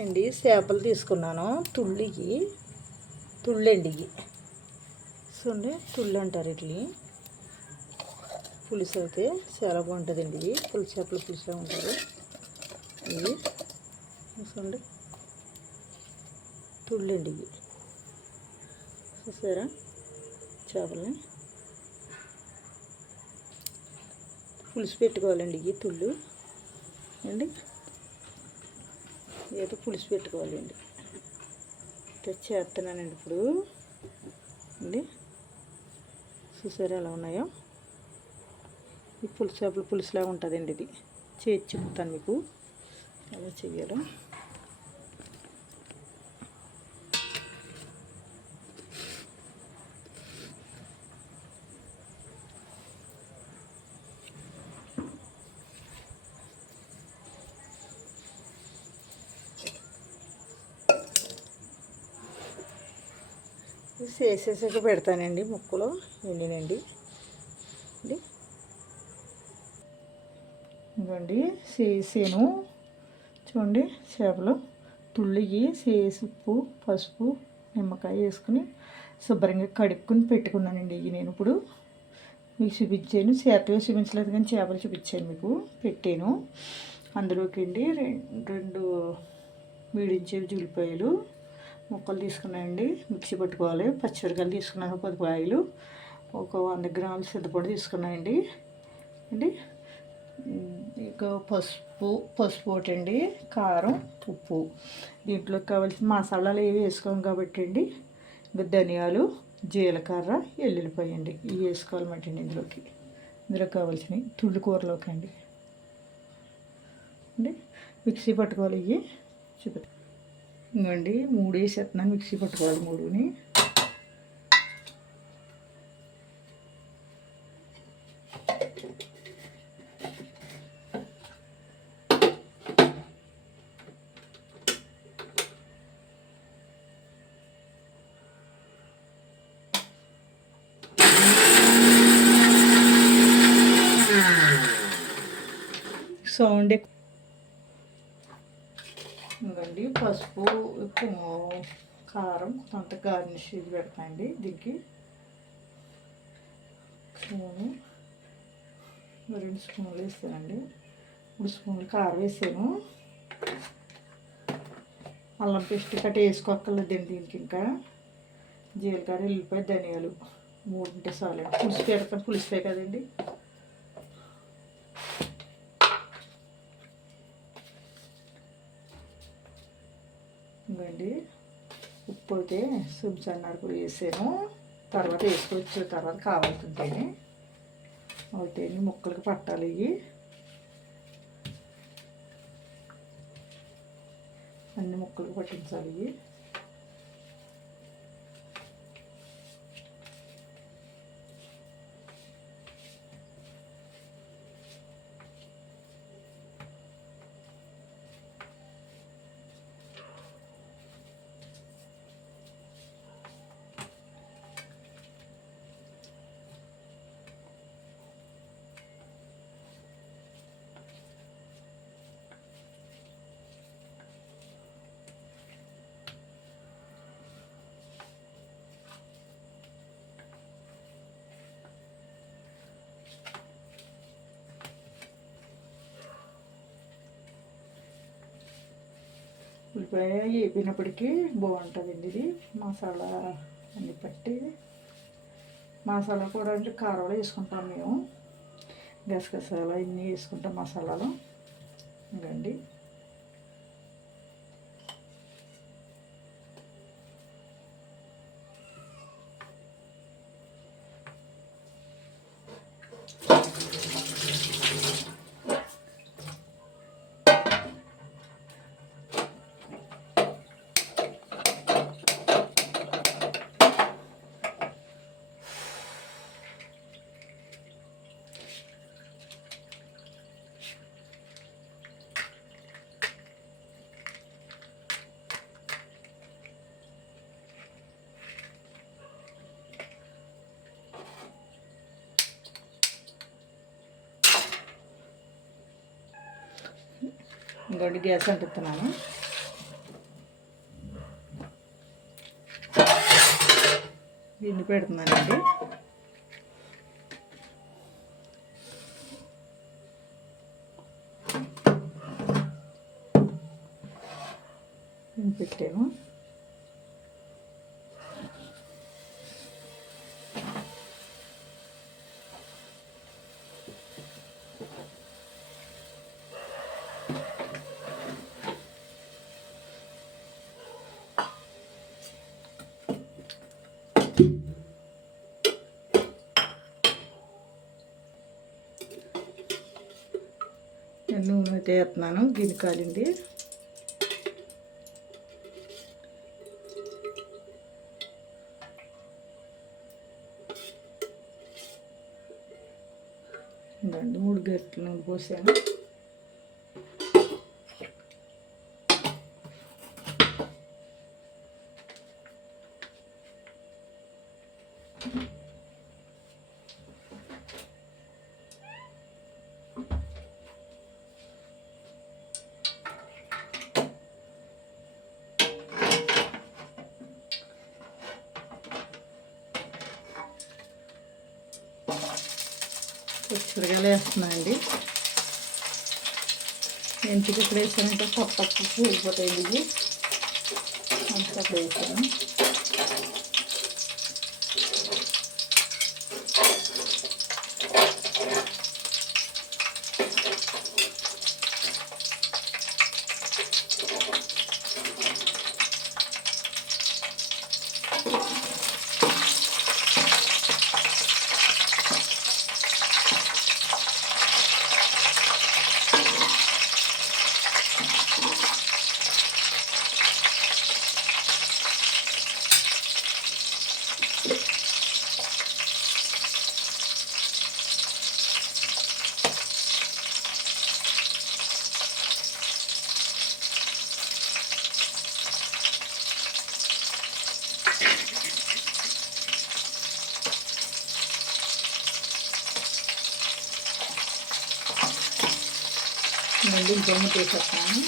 అండి చేపలు తీసుకున్నాను. తుళ్ళండి ఇవి. చూడండి, తుళ్ళు అంటారు ఇట్లా. పులుసు అయితే చాలా బాగుంటుందండి. ఇవి చేపల పులుసు ఉంటుంది. ఇవి చూడండి, తుళ్ళండి ఇవి. చూసారా, చేపల్ని పులుసు పెట్టుకోవాలండి. ఇవి తుళ్ళు అండి, ఏదో పులుసు పెట్టుకోవాలండి. చేస్తున్నానండి ఇప్పుడు అండి. చూసారా ఎలా ఉన్నాయో. ఈ చేపల పులుసులాగా ఉంటుందండి. ఇది చేసి చెప్తాను మీకు ఎలా చెయ్యాలో. చేసేసాక పెడతానండి ముక్కలు ఎండినండి. ఇవ్వండి చేసాను. చూడండి, చేపలు తుళ్ళికి ఉప్పు, పసుపు, నిమ్మకాయ వేసుకుని శుభ్రంగా కడుక్కుని పెట్టుకున్నానండి. ఇవి నేను ఇప్పుడు మీకు చూపించాను. చేపలు చూపించలేదు కానీ చేపలు చూపించాను మీకు. పెట్టాను అందులోకి అండి 2 మీడియం సైజు ఉల్లిపాయలు ముక్కలు తీసుకున్నాయండి. మిక్సీ పట్టుకోవాలి. పచ్చిమిరకాయలు తీసుకున్నాను 10 కాయలు. ఒక 100 గ్రాముల చింతపొడి తీసుకున్నాయండి అండి. ఇక పసుపు ఒకటండి, కారం, ఉప్పు. దీంట్లోకి కావాల్సిన మసాలాలు ఏవి వేసుకోం కాబట్టి అండి. ఇంకా ధనియాలు, జీలకర్ర, ఎల్లుల్లిపాయ అండి. ఇవి వేసుకోవాలన్నమాట అండి ఇందులో కావాల్సినవి తుళ్ళు కూరలోకి అండి. మిక్సీ పట్టుకోవాలి. ఇవి ఇంకండి 3 వేసేస్తున్నాను. మిక్సీ పట్టుకోవాలి 3ని. సౌండ్ ఇంకండి పసుపు, కారం కొంత గార్నిష్ ఇది పెడతానండి. దీనికి స్పూను 2 స్పూన్లు వేస్తానండి. 3 స్పూన్లు కారం వేసాను. అల్లం పేస్ట్ కట్ట వేసుకోక్కర్లేదండి దీనికి. ఇంకా జీలకర్ర, ఎల్లిపాయ, ధనియాలు 3 ఉంటే చాలండి. పులుసు పెడతాను, పులుసులే కదండి. ఇంకండి ఉప్పు అయితే సుబ్జన్నర కూడా వేసాను. తర్వాత వేసుకోవచ్చు, తర్వాత కావాల్సింటేనే అయితే ముక్కలకి పట్టాలి. ఇవి అన్ని ముక్కలకు పట్టించాలి. ఇవి ఉల్లిపాయ వేపినప్పటికీ బాగుంటుందండి. ఇది మసాలా అన్ని పట్టి మసాలా కూడా అంటే కారంలో వేసుకుంటాం మేము. గసగసాలు ఇన్ని వేసుకుంటాం మసాలాలు. ఇంకండి ఇంకోటి గ్యాస్ అంటున్నాను. గిన్నె పెడుతున్నానండి. గిన్నె పెట్టాను. నూనె అయితే వేస్తున్నాను. గిన్నె కాలింది. ఇందండి 3 గరిటెలు నూనె పోసాను. పచ్చిమిరకాయలు వేస్తున్నాను అండి. ఎందుకు ఇప్పుడు వేసానంటే పప్పు ఊరిపోతాయి ఇవి. అంతా అప్పుడు వేసాను. మళ్ళీ జొన్న తీసేస్తాను.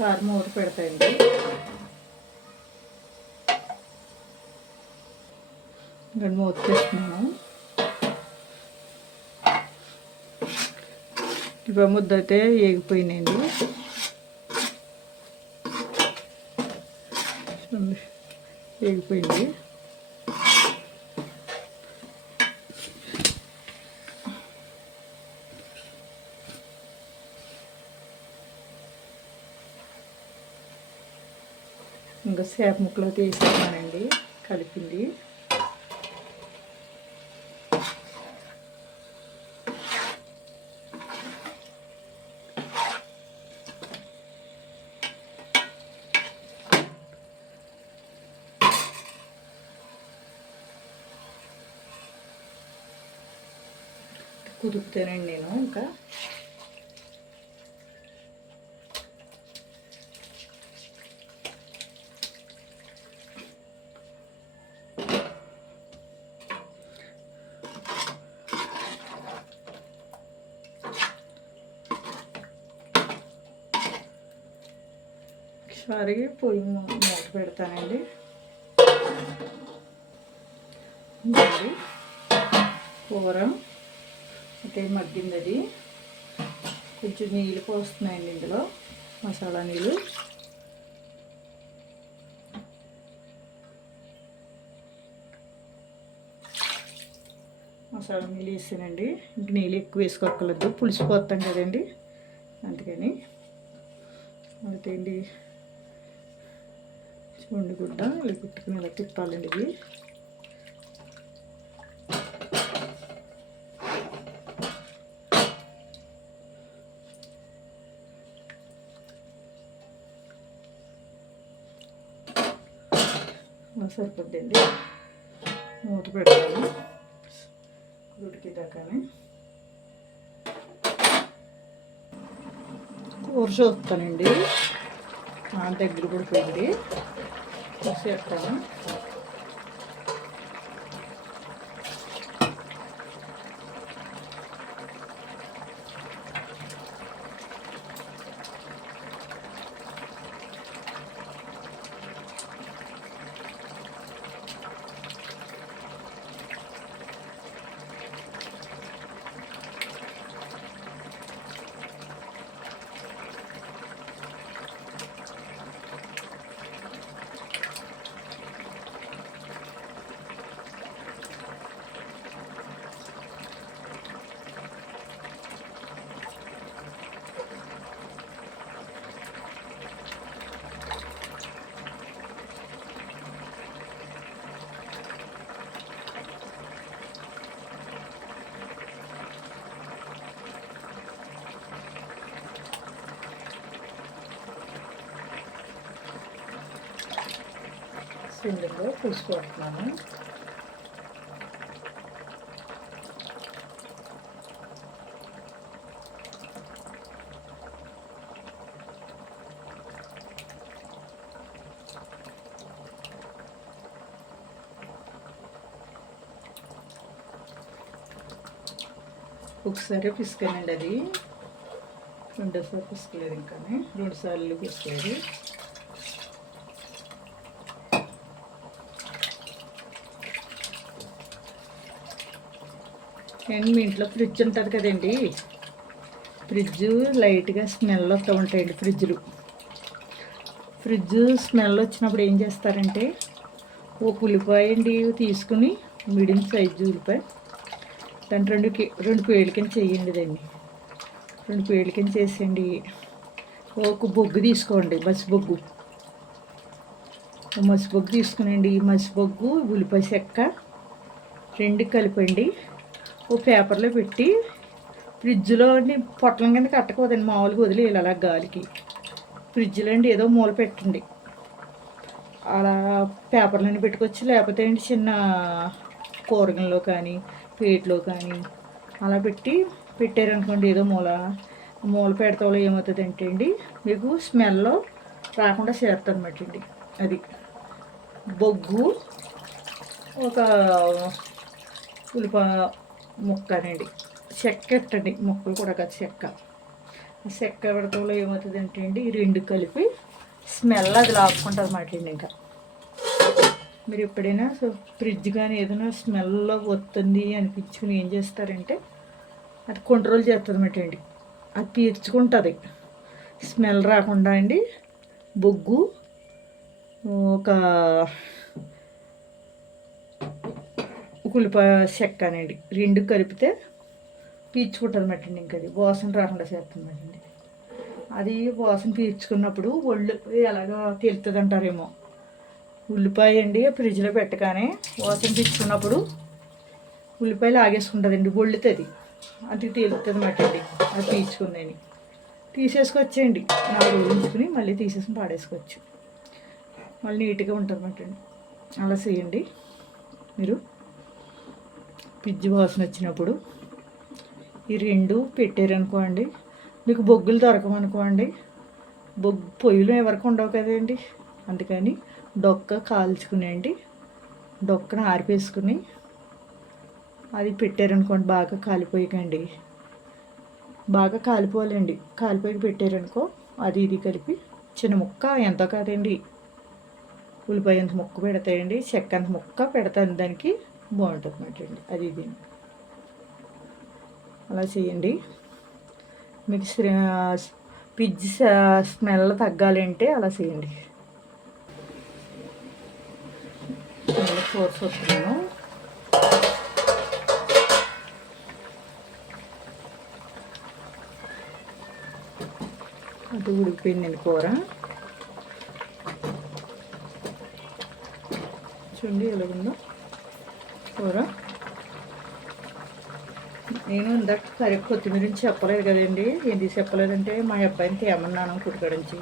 సార్ మూత పెడతాయండి. రెండు మూత చేస్తున్నాను. ఇవ ముద్ద అయితే ఏగిపోయినాయండి. ఏగిపోయింది. ఇంకా చేప ముక్కలు తీసేస్తున్నానండి. కలిపింది. కుదుపుతానండి నేను ఇంకా. ఒకసారి పొయ్యి మూత పెడతానండి. కూర అంటే మగ్గింది. అది కొంచెం నీళ్ళు పోస్తున్నాయండి ఇందులో, మసాలా నీళ్ళు. మసాలా నీళ్ళు వేసానండి. ఇంక నీళ్ళు ఎక్కువ వేసుకోక్కర్లేదు, పులుసు పోతాం కదండి, అందుకని. అంతేండి, చూడండి గుడ్డ ఇలా పెట్టుకుని ఇలా తిప్పాలండి. ఇవి సరిపోద్దండి. మూత పెడతాను ఉడికేదాకానే. కూర చూస్తానండి, దగ్గర పడిపోయింది, చేస్తాను. సింగిల్లో పులుసు పోతున్నాను. ఒకసారి పిసుకానండి, అది రెండోసారి పిసుకలేదు, ఇంకా 2 సార్లు పిసుకలేదు. అండ్ మీ ఇంట్లో ఫ్రిడ్జ్ ఉంటుంది కదండి, ఫ్రిడ్జ్ లైట్గా స్మెల్ వస్తూ ఉంటాయండి. ఫ్రిడ్జ్ స్మెల్ వచ్చినప్పుడు ఏం చేస్తారంటే, ఒక ఉల్లిపాయ అండి తీసుకుని, మీడియం సైజు ఉల్లిపాయ, దాన్ని 2 పేలికని చేయండి. దాన్ని 2 పేలికని చేసేయండి. ఒక బొగ్గు తీసుకోండి, మసిబొగ్గు తీసుకునండి. మసిబొగ్గు, ఉల్లిపాయ చెక్క 2 కలిపండి. ఓ పేపర్లో పెట్టి ఫ్రిడ్జ్లో అండి పొట్లం కింద కట్టకపోదండి, మామూలుగా వదిలేయాలి అలా గాలికి. ఫ్రిడ్జ్లో అండి ఏదో మూల పెట్టండి, అలా పేపర్లన్నీ పెట్టుకొచ్చి, లేకపోతే అండి చిన్న కూరగాయల్లో కానీ ప్లేట్లో కానీ అలా పెట్టారనుకోండి, ఏదో మూల పెడతాలో ఏమవుతుందంటే అండి, మీకు స్మెల్ రాకుండా చేస్తుంది అన్నమాట అండి. అది బొగ్గు, ఒక ఉల్లిపాయ ముక్కనండి, చెక్క ఎట్టండి, ముక్కలు కూడా కాదు, చెక్క పెడతాలో ఏమవుతుందంటే అండి, ఈ 2 కలిపి స్మెల్ అది లాక్కుంటుంది అన్నమాట అండి. ఇంకా మీరు ఎప్పుడైనా ఫ్రిడ్జ్ కానీ ఏదైనా స్మెల్ వస్తుంది అనిపించుకుని ఏం చేస్తారంటే, అది కంట్రోల్ చేస్తుంది అన్నమాట అండి, అది పీల్చుకుంటుంది స్మెల్ రాకుండా అండి. బొగ్గు, ఒక ఉల్లిపాయ చెక్కనండి 2 కలిపితే పీల్చుకుంటుంది అన్నమాట అండి. ఇంకా అది వాసన రాకుండా చేస్తుంది అన్నమాట అండి. అది వాసన పీల్చుకున్నప్పుడు ఒళ్ళు ఎలాగో తెలుస్తుంది అంటారేమో, ఉల్లిపాయ అండి ఫ్రిడ్జ్లో పెట్టగానే వాసన పీల్చుకున్నప్పుడు ఉల్లిపాయలు ఆగేసుకుంటుందండి, ఒళ్ళుతుంది, అది తేలుతుంది అన్నమాట అండి. అది పీల్చుకుందని తీసేసుకొచ్చేయండి, 4 రోజులు ఉంచుకుని మళ్ళీ తీసేసి పాడేసుకోవచ్చు, మళ్ళీ నీట్గా ఉంటుంది అన్నమాట అండి. అలా చేయండి మీరు. ఫ్రిడ్జ్ వాసన వచ్చినప్పుడు ఈ 2 పెట్టారనుకోండి, మీకు బొగ్గులు దొరకమనుకోండి, పొయ్యిలు ఎవరికి ఉండవు కదండి, అందుకని డొక్క కాల్చుకునేయండి, డొక్కను ఆరిపేసుకుని అది పెట్టారనుకోండి, బాగా కాలిపోయకండి, బాగా కాలిపోవాలండి. కాలిపోయి పెట్టారనుకో, అది ఇది కలిపి చిన్న ముక్క ఎంతో కాదండి, ఉల్లిపాయ అంత ముక్క పెడతాయండి, చెక్క అంత ముక్క పెడతాను, దానికి బాగుంటుంది అన్నమాట అండి. అది ఇది అలా చేయండి. మీకు ఫ్రిడ్జ్ స్మెల్ తగ్గాలంటే అలా చేయండి. కూర చూస్తున్నాను, అది ఉడికిపోయిందండి కూర. చూడండి ఎలాగుందో కూర. నేను ఇందాక కర్రీ కొత్తిమీర చెప్పలేదు కదండి. ఎందుకు చెప్పలేదంటే మా అబ్బాయిని తేమన్నాను కుడికడించి,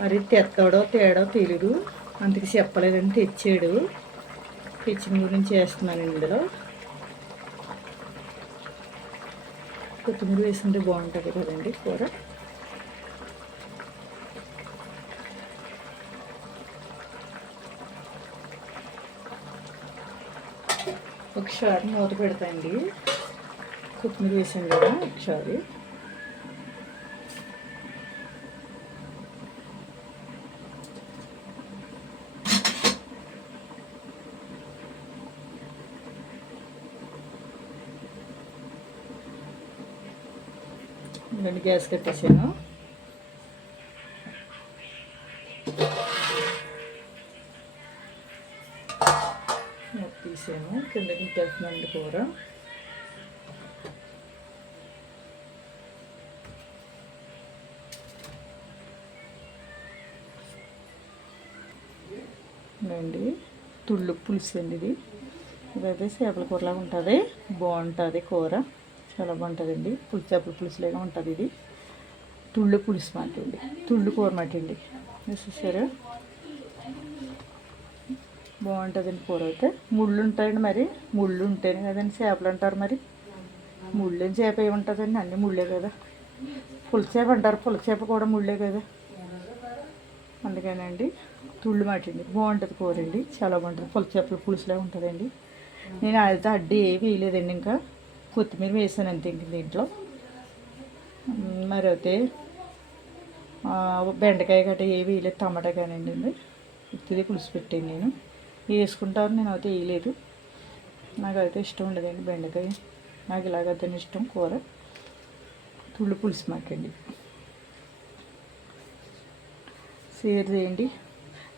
మరి తెస్తాడో తేడో తెలీదు, అందుకు చెప్పలేదని తెచ్చాడు. తెచ్చిన గురించి చేస్తున్నాను. ఇందులో కొత్తిమీర వేసుకుంటే బాగుంటుంది కదండి కూర. ఒకసారి మూత పెడతాండి. కొత్తిమీర వేసాను కదా ఒకసారి. గ్యాస్ కట్టేసాను. తీసాను. కిందకి తెస్తున్నాండి కూర. అండి తుళ్ళు పులుసు అండి ఇది. ఇదైతే చేపల కూరలాగా ఉంటుంది. బాగుంటుంది కూర, చాలా బాగుంటుందండి. చేపల పులుసులాగా ఉంటుంది ఇది. తుళ్ళు పులుసు మాట అండి, తుళ్ళు కూర మాట అండి. వేసేసారా? బాగుంటుందండి కూర అయితే. ముళ్ళు ఉంటాయండి, మరి ముళ్ళు ఉంటేనే కదండి చేపలు అంటారు. మరి ముళ్ళేం చేప ఏముంటుందండి, అన్నీ ముళ్ళే కదా. పులచేప అంటారు, పులచేప కూడా ముళ్ళే కదా. అందుకేనండి తుళ్ళు మాటండి. బాగుంటుంది కూర అండి, చాలా బాగుంటుంది. పులచేపల పులుసులా ఉంటుందండి. నేను అయితే అడ్డు ఏమి వేయలేదండి, ఇంకా కొత్తిమీర వేసాను అంతే ఇంక దీంట్లో. మరి అయితే బెండకాయ గట్ట ఏమి వేయలేదు, టమాటా కానివ్వండి. ఉత్తిది పులుసు పెట్టాను నేను. వేసుకుంటాను, నేను అయితే వేయలేదు. నాకైతే ఇష్టం ఉండదండి బెండకాయ. నాకు ఇలాగైతే ఇష్టం కూర. తుళ్ళు పులుసు మాకండి. షేర్ చేయండి,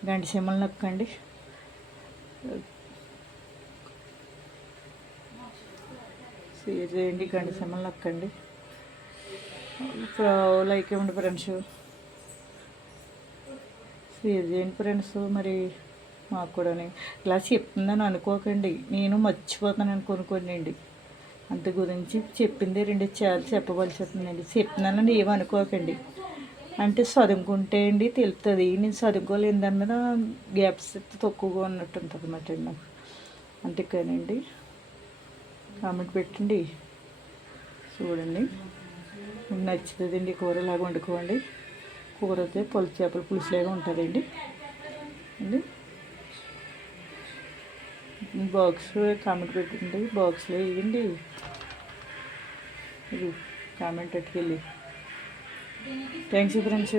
గంట సింహలు నొక్కండి. షేర్ చేయండి, గంట సింహలు నొక్కండి. లైక్ ఇవ్వండి ఫ్రెండ్స్, షేర్ చేయండి ఫ్రెండ్స్. మరి మాకు కూడా ఇలా చెప్తుందని అనుకోకండి, నేను మర్చిపోతానని కొనుక్కోండి. అంత గురించి చెప్పింది రెండు చాలా చెప్పవలసి వస్తుందండి. చెప్తున్నానని ఏమనుకోకండి. అంటే చదువుకుంటే అండి తెలుస్తుంది. నేను చదువుకోలేదు దాని మీద గ్యాప్స్ తక్కువగా ఉన్నట్టు ఉంటుంది అన్నమాట నాకు. అందుకేనండి కామెంట్ పెట్టండి, చూడండి. మీకు నచ్చుతుందండి కూర. ఇలాగ వండుకోండి. కూర అయితే చేపల పులుసులాగా ఉంటుందండి అండి. బాక్స్ కామెంట్ పెట్టండి, బాక్స్లో వేయండి. ఇది కామెంట్ అట్టుకెళ్ళి. Thanks friends.